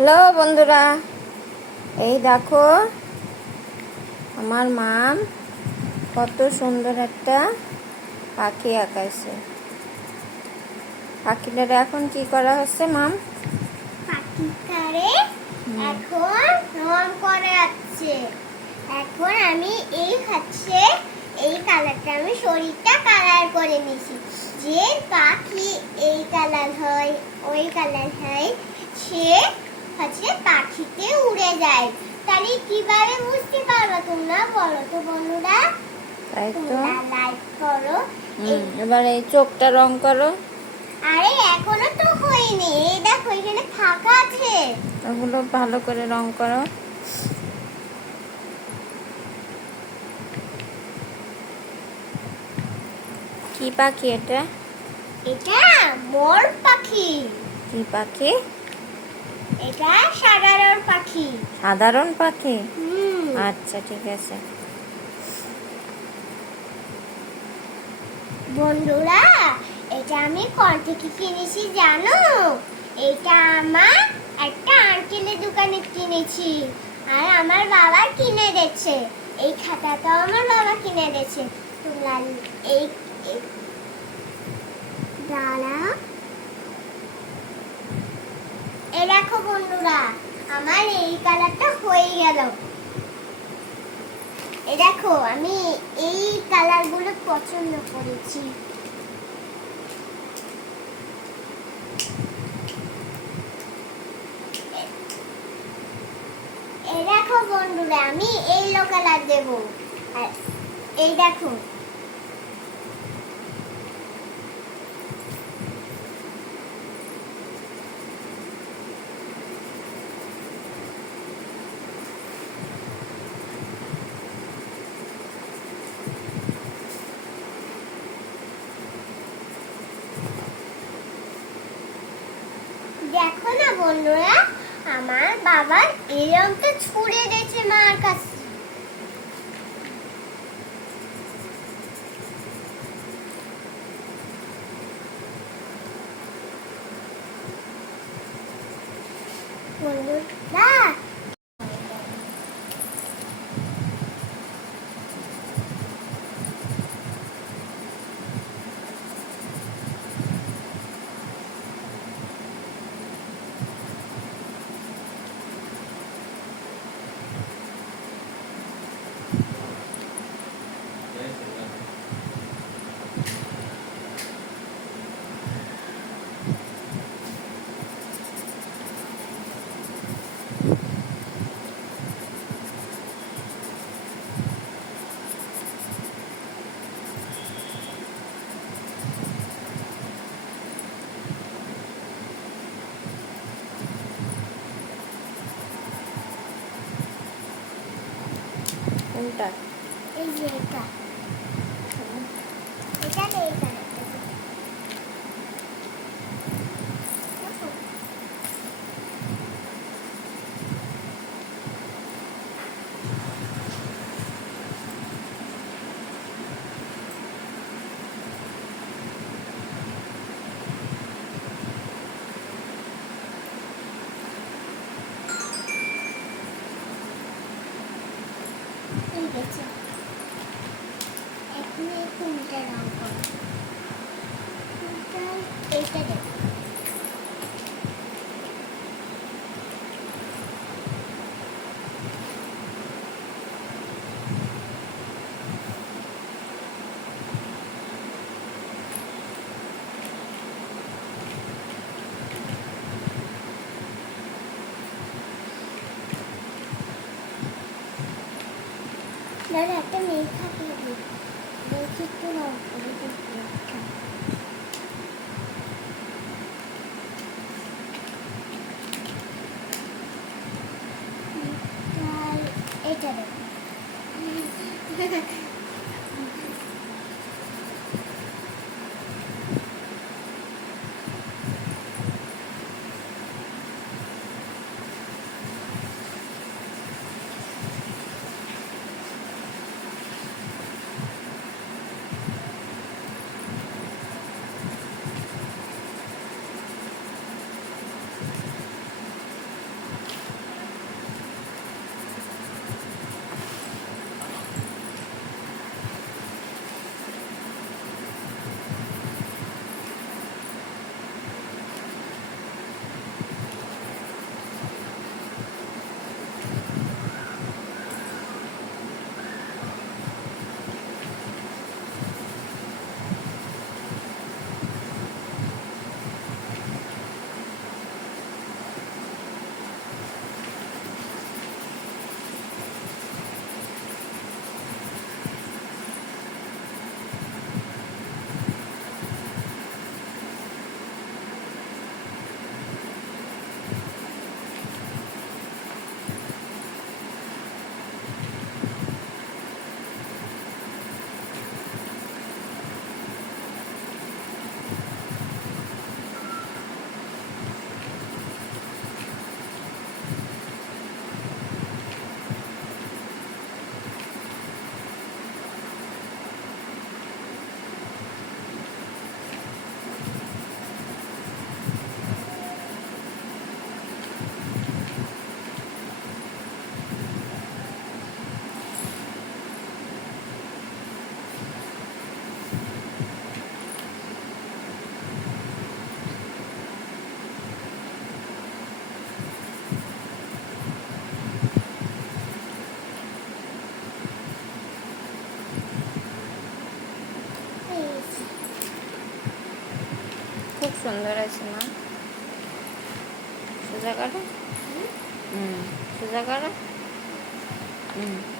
Hello বন্ধুরা এই দেখো আমার মাম কত সুন্দর একটা পাখি আঁকাইছে। পাখিটার এখন কি করা হচ্ছে মাম? পাখিটারে এখন রং করা যাচ্ছে এখন আমি এই হচ্ছে এই কালারটা আমি শরীরটা কালার করে নিয়েছি। যে পাখি এই কালার হয় ওই কালার হয় সে হচ্ছে পাখিতে উড়ে যায়। তাহলে কীভাবে বুঝতে পারবে তোমরা? বলো তো বন্ধুরা। তাই তো। লাইক করো। হুম, এবার এই চোখটা রং করো। আরে এখনও তো হয়নি। এই দেখো এখানে ফাঁকা আছে। ওগুলো ভালো করে রং করো। কি পাখি এটা? এটা মোর পাখি। কি পাখি? এটা সাধারণ পাখি। সাধারণ পাখি? আচ্ছা ঠিক আছে। বন্ধুরা এটা আমি কোন থেকে কিনেছি জানো? এটা আমার একটা আঙ্কেলের দোকানে কিনেছি। আর আমার বাবা কিনে দিচ্ছে এই খাতাটাও আমার বাবা কিনে দিচ্ছে তোমরা এই- দাঁড়া এই দেখো বন্ধুরা, আমার এই কালারটা হয়ে গেল। এই দেখো, আমি এই কালারগুলো পছন্দ করেছি। এই দেখো বন্ধুরা, আমি এই কালার দেবো। এই দেখো দেখো না বন্ধুরা আমার বাবার এই রংটা ছুড়ে দিয়েছে মার কাছে। বন্ধুরা কোনটা? এই যে এটা। এটা নেই কালারটা দেখো এই গেছে এখন এই কোনটা রং করো কোনটা এইটা দেখো দাদা একটা মেয়ে থাকে দেখি Yeah. সুন্দর আছে মা। সোজা করো। হুম। সোজা করো। হুম।